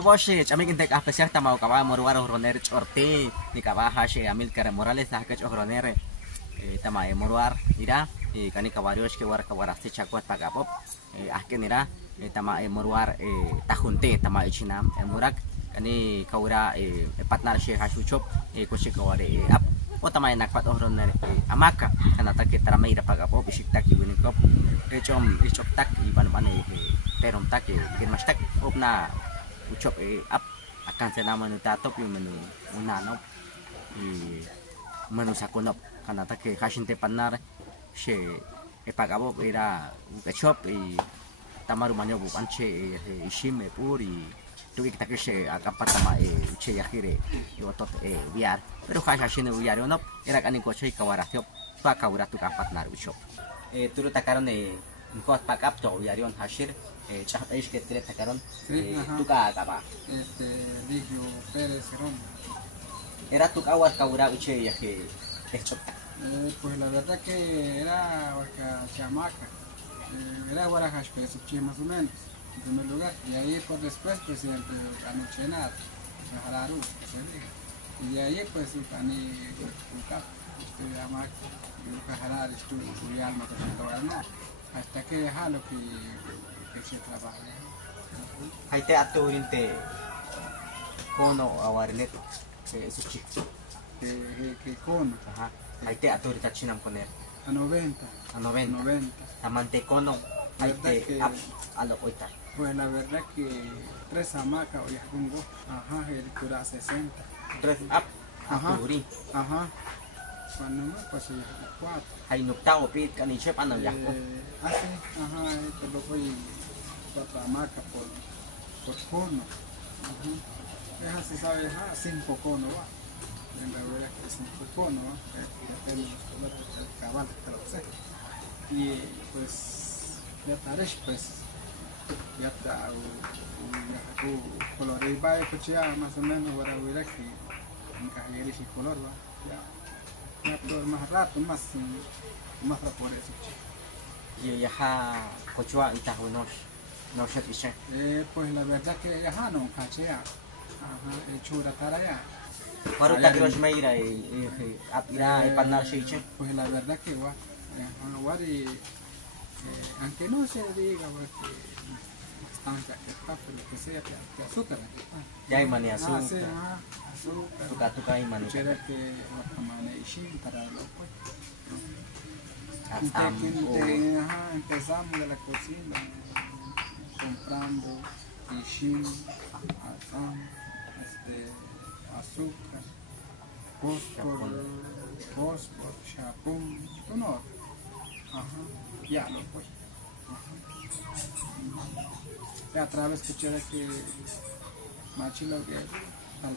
Pagaboshi, chamik inte especial tama ukaba moruar horoner chorti, ni kaba hashi Amilcar Morales hakach horoner tama moruar ira, kani kabariosh ke war kawarasti chakwat pagabop, ahkenira tama moruar tajunte tama ichinam murak kani kaura partnership hashuchop koshi kaware ap otama nakpat horoner amaka kanata ke tarameira pagabop ishiktak winikop ichop tak iban bane terom tak bikin mastak opna ucap up akan saya menu tatop yung menu unanop menu sakunop karena tak kasih tepanar she pagabo era ucap tamar rumahnya bukan she isim puri tu kita kasih agak pertama uce yakire otot biar pero kasih sini biar onop era kan ikut saya kawaratiop pak kawarat tu kapat nar ucap turut takaran Engkau pakap tuh yarion hasil, cah que tres sacaron, tu apa? Ligio Pérez Ron. Era tu kawas kaura uche ya que Pues la verdad que era una chamaca, era Guarajas, pues más o menos, en primer lugar, y ahí por después pues siempre anoche nada, Jararu, y de ahí pues ani Ucap, chamaca, Jarar, estudió alma hasta que deja lo que se trabaja. Hay te aturinte kono awarlet suci. Que cono. Ajá. Hay te aturita chinam poner. A 90. A 90. Amante kono. Hay te a lo oita. Pues la verdad que 3 hamacas o ya pongo. Ajá, el cura 60. 3 up. Ajá. Ajá. Cuando no, pues 4. Hay nukta opit kan ichep ano yakpo. Así, ajá, te lo voy 4 hamacas por cono. Ajá. Es así, ¿sabes? 5 cono va. En la verdad que 5 cono va. Depende del cabal, te lo sé. Y pues, ya taresh, pues, ya está, color y va a escuchar más o menos para ver que encajaría ese color va. Ya todo más rato, más por eso. Y ya cochua y tajunos, no se dice. Pues la verdad que ya no cachea. Ajá, el chura para allá. Para ta cross meira y apira y panar se dice. Pues la verdad que va. Guari, aunque no se diga porque estanca que está, pero que sea que azúcar. Ya hay mani azúcar. Sí, azúcar. Tuka hay mani. Quiere que tomane ishin para lo pues. Empezamos de la cocina comprando ishin, asam, azúcar, fósforo, chapón, no. Ajá, ya lo pues. Ya otra vez que quiere que machilo que al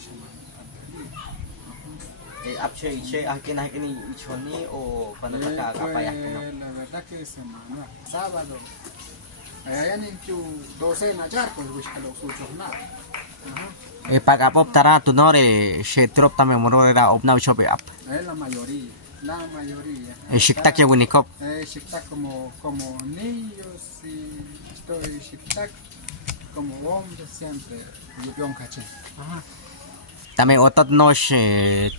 Apche iche aquí na ini ichoni o cuando ta kapaya la verdad que semana sábado allá en tu docena ya pues busca los usos nada. Pagapop tara tunore she trop tame morora opna chope up. La mayoría. Shiktak ya unikop. Shiktak como niños y estoy shiktak como hombres siempre yupion caché. Ajá. Tame otot nosh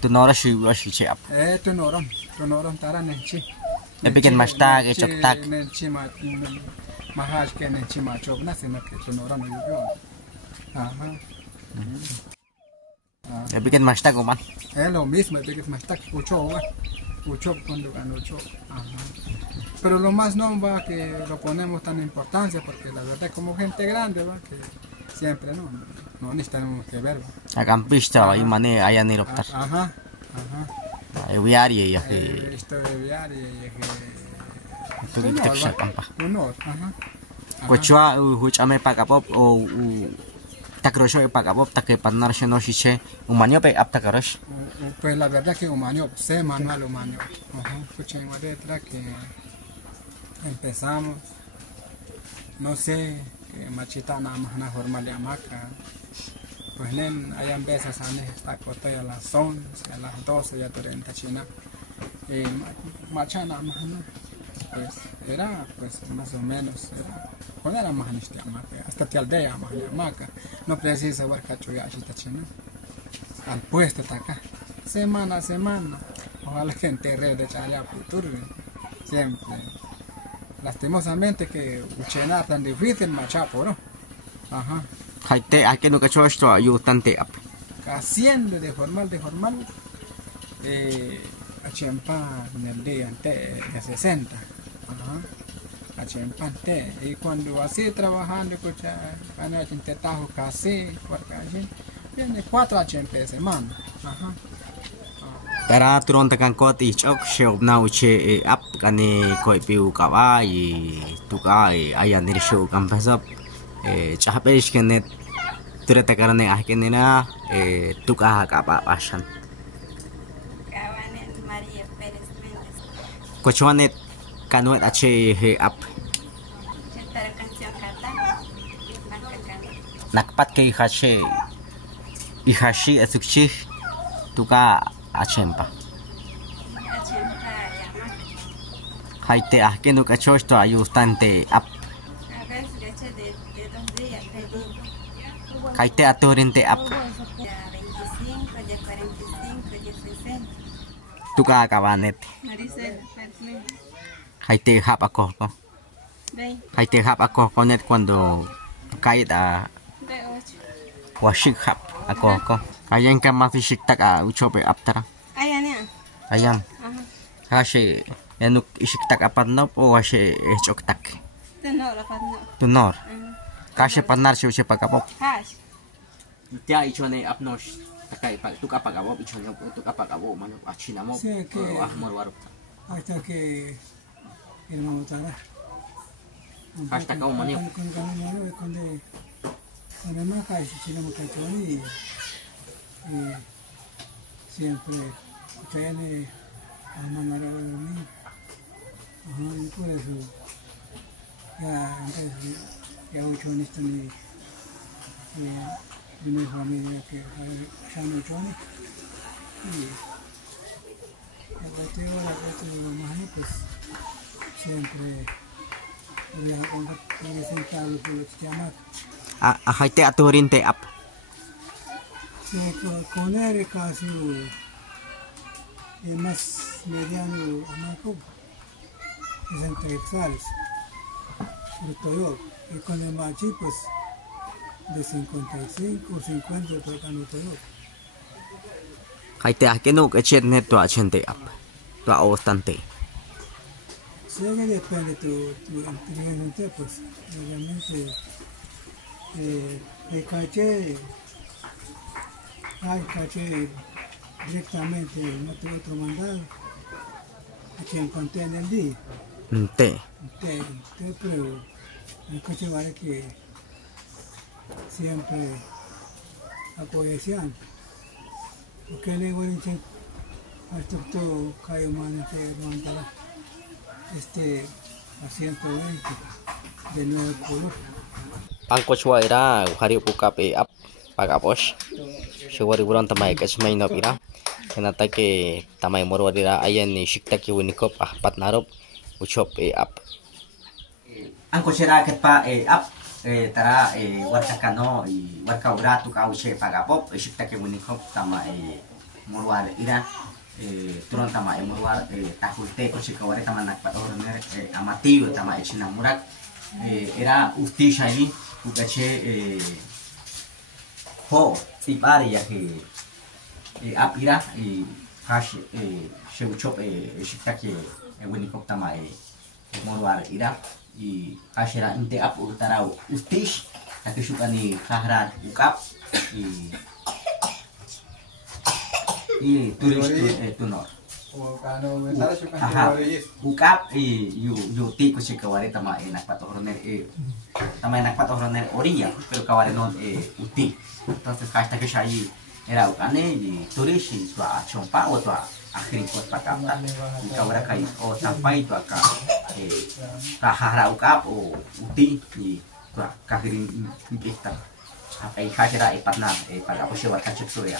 tunora shiche up. Tunoron tara nenchi. Le bikin mashtak choktak. Nenchi mahash que nenchi machop na sino que tunoron yupion. Ajá. Le bikin mashtak man. Es lo mismo, el bikin mashtak ucho cuando ganó ocho. Pero lo más no va que lo ponemos tan importancia porque la verdad como gente grande va que siempre no necesitamos que ver. A campista va y mane allá ni optar. Ajá. Viaria ya que esto de viaria ya que tu texta campa. Ajá. Cochua huchame pagapop o takrosho pagapop take partner no shiche umanio pe apta karosh. Pues la verdad que humanio, sé manual humanio. Ajá. Escuchen detrás que empezamos, no sé, que machita nada más una forma de hamaca. Pues allá en veces está cortado a las 11, a las 12 ya 30 china. Macha nada más, ¿no? pues era pues más o menos, cuando era más en Amaca, hasta te aldea más en Amaca, no precisa huarcacho ya al puesto está acá, semana a semana, ojalá que enterre de allá futuro, siempre. Lastimosamente que uchena tan difícil machapo, ¿no? Ajá. Haite hay que no cacho esto ayudante ap. Haciendo de formal, a Chempa en el día de 60. Ajá. A Chempa y cuando así trabajando, escucha, van a intentar casi, porque allí viene 4 a Chempa de semana. Ajá. Tara turun tekan kot ichok show na uche ap kani koi piu kawa i tuka ayan dir show kampasap chahape iskenet ture tekarane ahkenina tuka kapa pasan Kawanet María Pérez Méndez. kochwanet kanuet ache he ap Cantar canción kata. nakpat ke ihashi asukchi tuka achempa Achempa llama. haite ahkenu kacho esto ayudante ap A veces leche de 2 días pedí. haite atorinte ap De 25, de 45, de 60. tuka kabanet Maricel Pérez Méndez. haite hap ako ko De haite hap ako konet cuando kait a 8. washik hap ako ko ayan ka mafishik tak uchope aptara Ayan ya. ayan Ajá. hashi yanuk ishiktak apadnop o hashi choktak Tenor apa no? tunor kashi padnar shi uche pakapop Hash. tia ichone apnosh takai pa tuka pakapop ichone tuka pakapop mano achinamo Sí, que- ahmor waruk Hasta que el mamutara. Hasta que un manio. Con el maca y chile y siempre ustedes a mandar a dormir. Ajá, y por eso ya entonces ya mucho en esto ni mi familia que ya mucho y el partido de la mamá pues siempre voy a presentar lo que los llaman. haite atorinte ap Con él casi el más mediano a Marco, 60 hectáreas, el Toyota, y con el machi pues de 55 o 50 tocando el Toyota. haite ahkenu kachet net to achente ap to ostante Sé que depende de tu inteligencia, pues obviamente el caché directamente, no te otro mandado, a quien conté en el día. nte Pero el coche vale que siempre apoyación. Porque le voy a decir a esto todo cae humano que montará a 120 de nuevo color. pangkochwa ira hari pukap ap pagaposh shewari buran tamai kachmai no pira kenata ke tamai morwarira ayan ni shiktaki winikop pat narop uchop ap angko chera ket pa ap tara warka kano warka ura tu ka uche pagapop shiktaki winikop tama morwar ira turun tama morwar tahulte ko chikawari tama nakpat orner amatiu tama chinamurak era ustisha ahí ukache ho tipari ya que apira hash sheuchop shiktaki winikop tama morwar ira y hashera inte ap utara ustish akishukani kahrar ukap y turis tunor O cuando me sale su Ajá. Ukap yu tico si kawari tama nakpatohroner tama nakpatohroner orilla pero kawari non uti entonces hasta que shayi era ukane y turishi tua chompa o tua akhirin kot pakapta kawara kai o sampai tua ka kahara ukap o uti y tua kahirin kita apa ikashira ipatna pagapo shiwa kachuk surya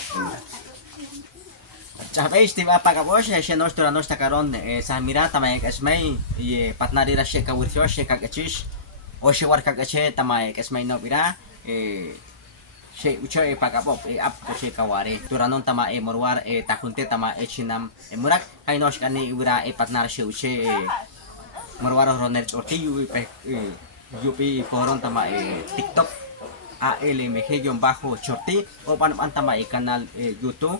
Chapeis tiba pagabosh she nos tura nos takaron sa mira tamay esmay y patnari ra she kawircho she kagachish o she war kagache tamay esmay no bira she ucho pagabop ap she kaware turanon tama morwar takunte tama chinam murak hay nos kani ura patnar she uche morwar roner chorti yupi poron tama TikTok ALMG chorti o pan tama canal YouTube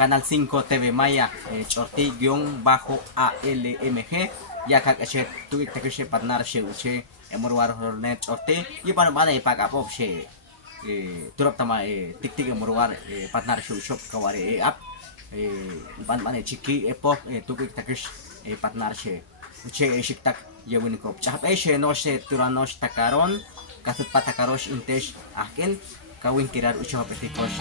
Canal 5 TV Maya chorti ALMG ya kakache tu iktakeshe partner she uche morwar roner chorti y pan pagapop she turap tama tik morwar partner she shop kaware ap pan chiki epok tu iktakesh partner she uche shiktak yewin kop chape she no she turanos takaron kasut patakarosh intesh akin kawin kirar ucho petikosh